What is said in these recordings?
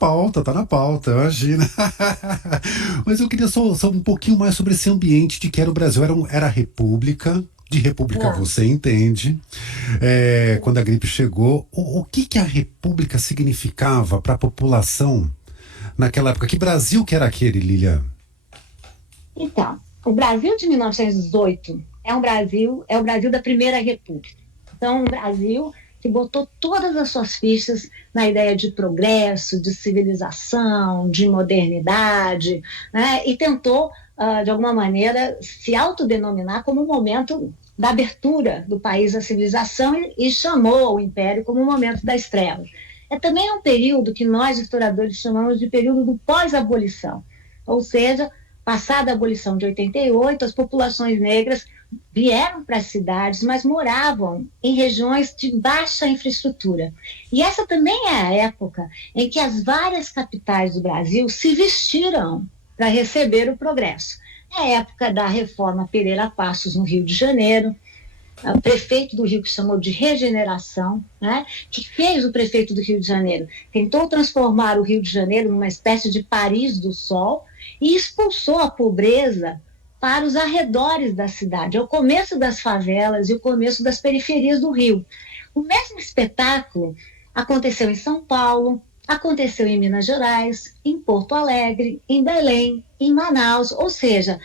Pauta, tá na pauta, imagina. Mas eu queria só um pouquinho mais sobre esse ambiente de que era o Brasil. Era a república, de república Ah, você entende. Quando a gripe chegou, o que que a república significava para a população naquela época? Que Brasil que era aquele, Lilia? então, o Brasil de 1918 é o Brasil da Primeira República. Então, um Brasil que botou todas as suas fichas na ideia de progresso, de civilização, de modernidade, né? E tentou, de alguma maneira, se autodenominar como o momento da abertura do país à civilização e chamou o Império como o momento das trevas. Também um período que nós, historiadores, chamamos de período do pós-abolição, ou seja, passada a abolição de 88, as populações negras vieram para as cidades, mas moravam em regiões de baixa infraestrutura. E essa também é a época em que as várias capitais do Brasil se vestiram para receber o progresso. É a época da reforma Pereira Passos, no Rio de Janeiro, o prefeito do Rio, que chamou de regeneração, né? Que fez o prefeito do Rio de Janeiro, tentou transformar o Rio de Janeiro numa espécie de Paris do Sol e expulsou a pobreza para os arredores da cidade, ao começo das favelas e o começo das periferias do Rio. O mesmo espetáculo aconteceu em São Paulo, aconteceu em Minas Gerais, em Porto Alegre, em Belém, em Manaus, ou seja,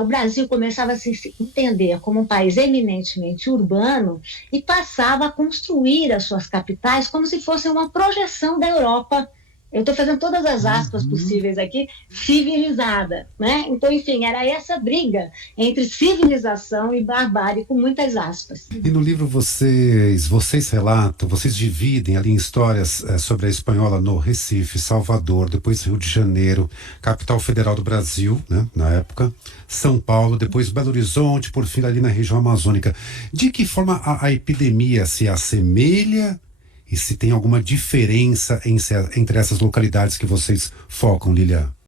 o Brasil começava a se entender como um país eminentemente urbano e passava a construir as suas capitais como se fossem uma projeção da Europa. Eu estou fazendo todas as aspas Uhum. possíveis aqui, civilizada, né? Então, enfim, era essa briga entre civilização e barbárie, com muitas aspas. E no livro vocês relatam, vocês dividem ali em histórias sobre a espanhola no Recife, Salvador, depois Rio de Janeiro, capital federal do Brasil, né, na época, São Paulo, depois Belo Horizonte, por fim ali na região amazônica. De que forma a epidemia se assemelha e se tem alguma diferença entre essas localidades que vocês focam, Lilia?